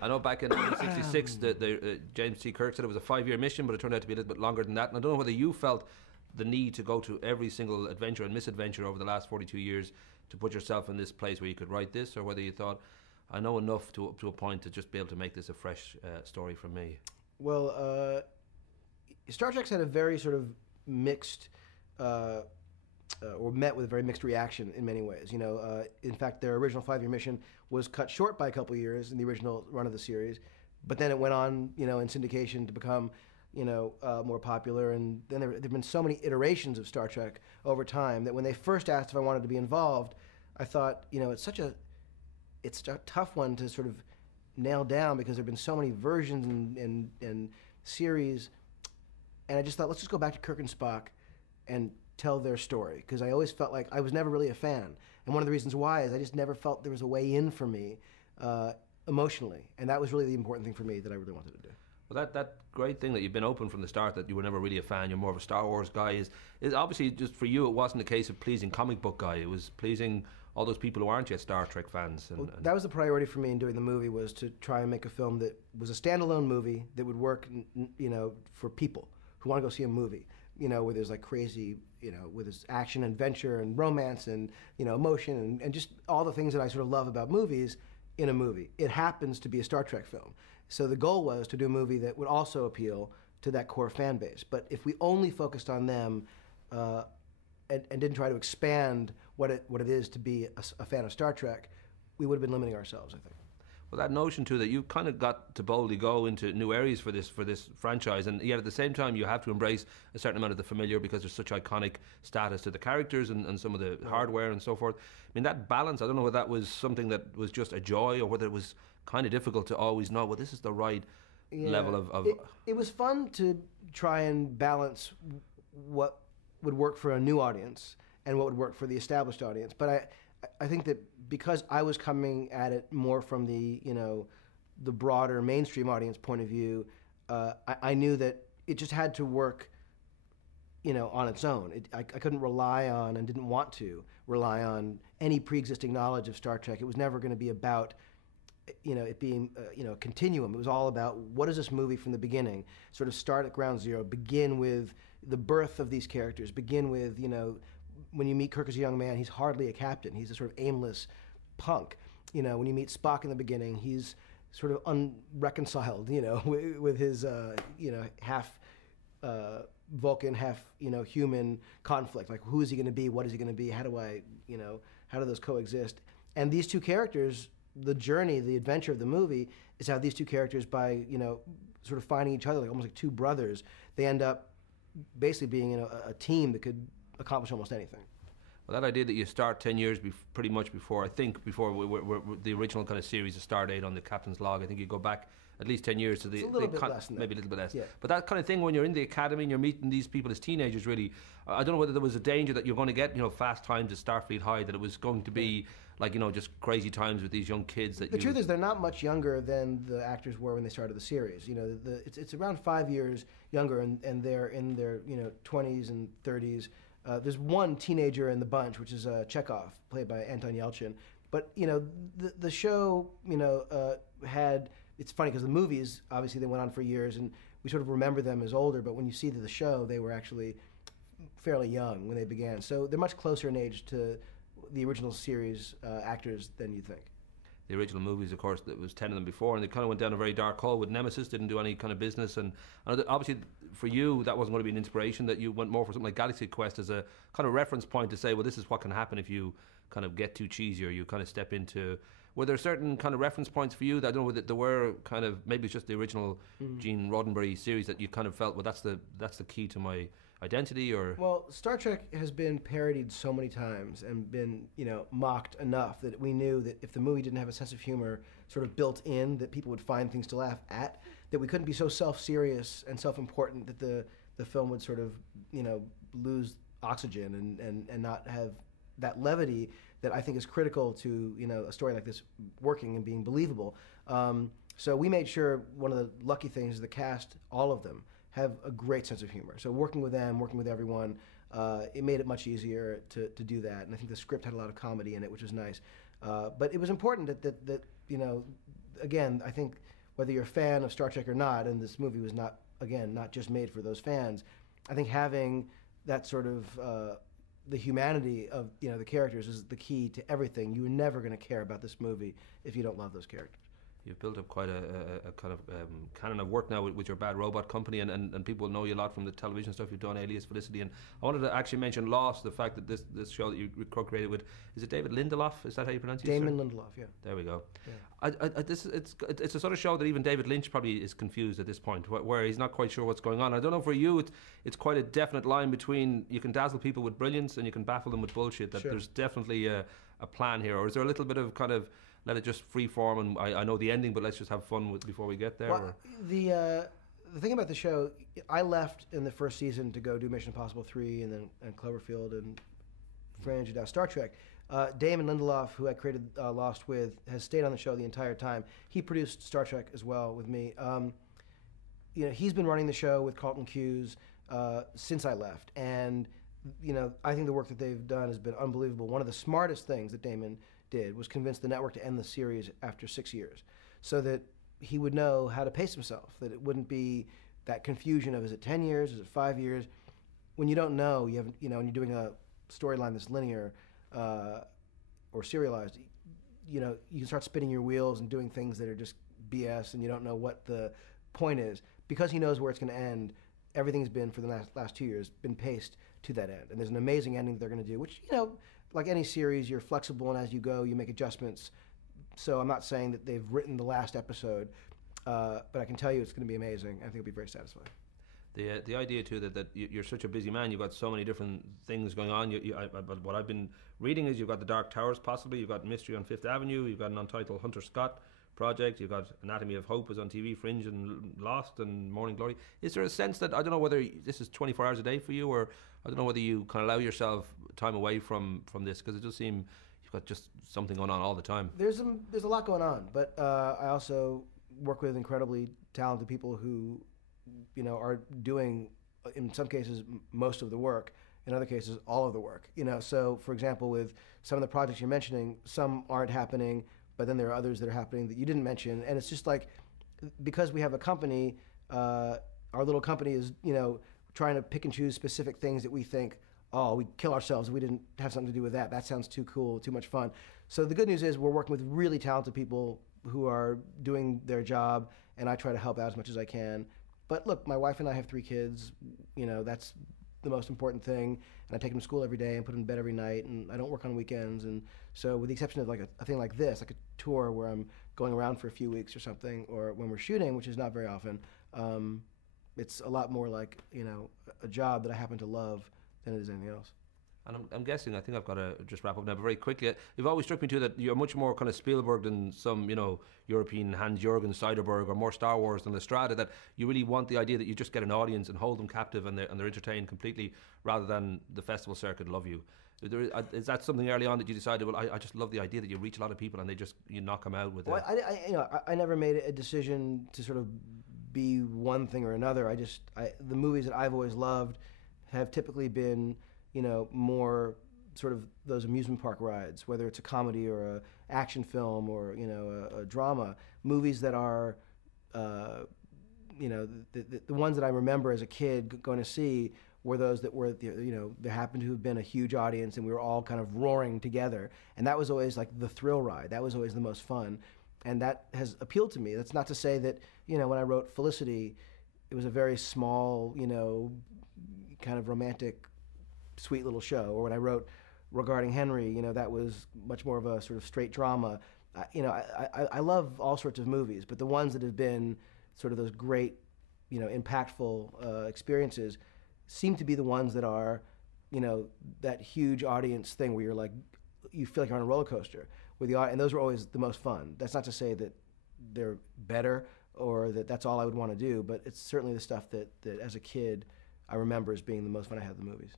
I know back in 1966 the James T. Kirk said it was a 5-year mission, but it turned out to be a little bit longer than that. And I don't know whether you felt the need to go to every single adventure and misadventure over the last 42 years to put yourself in this place where you could write this, or whether you thought, I know enough to a point to just be able to make this a fresh story for me. Well, Star Trek's had a very sort of mixed, or met with a very mixed reaction in many ways. You know, in fact, their original 5-year mission was cut short by a couple of years in the original run of the series, but then it went on, you know, in syndication to become, you know, more popular. And then there have been so many iterations of Star Trek over time that when they first asked if I wanted to be involved, I thought, you know, it's a tough one to sort of nail down because there have been so many versions and series. And I just thought, let's just go back to Kirk and Spock and tell their story, because I always felt like I was never really a fan. And one of the reasons why is I just never felt there was a way in for me emotionally. And that was really the important thing for me that I really wanted to do. Well, that great thing that you've been open from the start, that you were never really a fan, you're more of a Star Wars guy, is obviously just for you, it wasn't a case of pleasing comic book guy, it was pleasing all those people who aren't yet Star Trek fans. Well, that was the priority for me in doing the movie, was to try and make a film that was a standalone movie that would work, you know, for people who want to go see a movie, you know, where there's like crazy, you know, with this action, adventure, and romance, and, you know, emotion, and just all the things that I sort of love about movies in a movie. It happens to be a Star Trek film. So the goal was to do a movie that would also appeal to that core fan base. But if we only focused on them and didn't try to expand what it is to be a fan of Star Trek, we would have been limiting ourselves, I think. Well, that notion too that you kind of got to boldly go into new areas for this franchise, and yet at the same time you have to embrace a certain amount of the familiar because there's such iconic status to the characters and some of the hardware and so forth. I mean, that balance, I don't know whether that was something that was just a joy or whether it was kind of difficult to always know, well, this is the right level of... It was fun to try and balance what would work for a new audience and what would work for the established audience. But I think that because I was coming at it more from the, you know, the broader mainstream audience point of view, I knew that it just had to work, you know, on its own. I couldn't rely on, and didn't want to rely on, any pre-existing knowledge of Star Trek. It was never going to be about, you know, it being, you know, a continuum. It was all about, what is this movie from the beginning? Sort of start at ground zero, begin with the birth of these characters, begin with, you know, when you meet Kirk as a young man, he's hardly a captain. He's a sort of aimless punk. You know, when you meet Spock in the beginning, he's sort of unreconciled, you know, with his, you know, half Vulcan, half, you know, human conflict. Like, who is he going to be? What is he going to be? How do I, you know, how do those coexist? And these two characters, the journey, the adventure of the movie is how these two characters, by, you know, sort of finding each other, like almost like two brothers, they end up basically being, you know, a team that could accomplish almost anything. Well, that idea that you start 10 years pretty much before, I think, before the original kind of series of Stardate on the Captain's Log, I think you go back at least 10 years to the... It's a little bit less than that. Maybe a little bit less. Yeah. But that kind of thing, when you're in the academy and you're meeting these people as teenagers, really, I don't know whether there was a danger that you're going to get, you know, fast times at Starfleet High, that it was going to be like, you know, just crazy times with these young kids. That the truth is, they're not much younger than the actors were when they started the series. You know, it's around 5 years younger, and they're in their, you know, 20s and 30s. There's one teenager in the bunch, which is Chekhov, played by Anton Yelchin. But, you know, the show, you know, had... It's funny because the movies, obviously, they went on for years, and we sort of remember them as older, but when you see the show, they were actually fairly young when they began. So they're much closer in age to the original series actors than you think. The original movies, of course, there was 10 of them before, and they kind of went down a very dark hole with Nemesis, didn't do any kind of business, and obviously for you that wasn't going to be an inspiration, that you went more for something like Galaxy Quest as a kind of reference point to say, well, this is what can happen if you kind of get too cheesy or you kind of step into... Were there certain kind of reference points for you that, I don't know whether there were kind of, maybe it's just the original Gene Roddenberry series that you kind of felt, well, that's the key to my identity, or... Well, Star Trek has been parodied so many times and been, you know, mocked enough that we knew that if the movie didn't have a sense of humor sort of built in, that people would find things to laugh at, that we couldn't be so self-serious and self-important that the film would sort of, you know, lose oxygen and not have that levity that I think is critical to, you know, a story like this working and being believable. So we made sure, one of the lucky things is the cast, all of them, have a great sense of humor. So working with them, working with everyone, it made it much easier to do that. And I think the script had a lot of comedy in it, which was nice. But it was important that you know, again, I think whether you're a fan of Star Trek or not, and this movie was not just made for those fans, I think having that sort of the humanity of the characters is the key to everything. You're never going to care about this movie if you don't love those characters. You've built up quite a kind of canon of work now with your Bad Robot company, and people know you a lot from the television stuff you've done, Alias, Felicity. And I wanted to actually mention Lost, the fact that this show that you co-created with, is it David Lindelof? Is that how you pronounce it? Damon Lindelof, yeah. There we go. Yeah. It's a sort of show that even David Lynch probably is confused at this point, where he's not quite sure what's going on. I don't know, for you, it's quite a definite line between you can dazzle people with brilliance and you can baffle them with bullshit, that there's definitely a plan here. Or is there a little bit of kind of let it just free form, and I know the ending, but let's just have fun before we get there? Well, the thing about the show, I left in the first season to go do Mission Impossible 3 and Cloverfield and Fringe and now Star Trek. Damon Lindelof, who I created Lost with, has stayed on the show the entire time. He produced Star Trek as well with me. He's been running the show with Carlton Cuse since I left, and I think the work that they've done has been unbelievable. One of the smartest things that Damon did was convince the network to end the series after 6 years, so that he would know how to pace himself, that it wouldn't be that confusion of, is it 10 years, is it 5 years? When you don't know, when you're doing a storyline that's linear or serialized, you can start spinning your wheels and doing things that are just BS, and you don't know what the point is. Because he knows where it's going to end, everything's been, for the last 2 years, been paced to that end. And there's an amazing ending that they're going to do, which, like any series, you're flexible, and as you go, you make adjustments. So I'm not saying that they've written the last episode, but I can tell you it's going to be amazing. I think it'll be very satisfying. The idea too that you're such a busy man, you've got so many different things going on. But what I've been reading is you've got the Dark Towers, possibly. You've got Mystery on Fifth Avenue. You've got an untitled Hunter Scott project. You've got Anatomy of Hope is on TV, Fringe and Lost and Morning Glory. Is there a sense that, I don't know whether this is 24 hours a day for you, or I don't know whether you can allow yourself time away from this, because it does seem you've got just something going on all the time. There's a lot going on, but I also work with incredibly talented people who are doing, in some cases, most of the work, in other cases, all of the work. So for example, with some of the projects you're mentioning, some aren't happening, but then there are others that are happening that you didn't mention. And it's just like, because we have a company, our little company is, trying to pick and choose specific things that we think, oh, we'd kill ourselves if we didn't have something to do with that. That sounds too cool, too much fun. So the good news is we're working with really talented people who are doing their job, and I try to help out as much as I can. But look, my wife and I have 3 kids. That's the most important thing. And I take them to school every day and put them in bed every night, and I don't work on weekends. And so with the exception of like a thing like this, like a tour where I'm going around for a few weeks or something, or when we're shooting, which is not very often, it's a lot more like, a job that I happen to love than it is anything else. And I'm guessing, I think I've got to just wrap up now, but very quickly, you've always struck me too that you're much more kind of Spielberg than some, European Hans-Jürgen Seiderberg, or more Star Wars than Lestrada, that you really want the idea that you just get an audience and hold them captive, and they're entertained completely, rather than the festival circuit love you. Is that something early on that you decided, well, I just love the idea that you reach a lot of people and you knock them out with it? Well, I never made a decision to sort of be one thing or another. The movies that I've always loved have typically been, more sort of those amusement park rides, whether it's a comedy or a action film or, a drama. Movies that are, the ones that I remember as a kid going to see were those that were, there happened to have been a huge audience and we were all kind of roaring together. And that was always like the thrill ride. That was always the most fun. And that has appealed to me. That's not to say that, when I wrote Felicity, it was a very small, kind of romantic, sweet little show. Or when I wrote Regarding Henry, that was much more of a sort of straight drama. I love all sorts of movies, but the ones that have been sort of those great, impactful experiences seem to be the ones that are, that huge audience thing where you're like, you feel like you're on a roller coaster with the audience, and those are always the most fun. That's not to say that they're better or that that's all I would want to do, but it's certainly the stuff that as a kid I remember as being the most fun I had in the movies.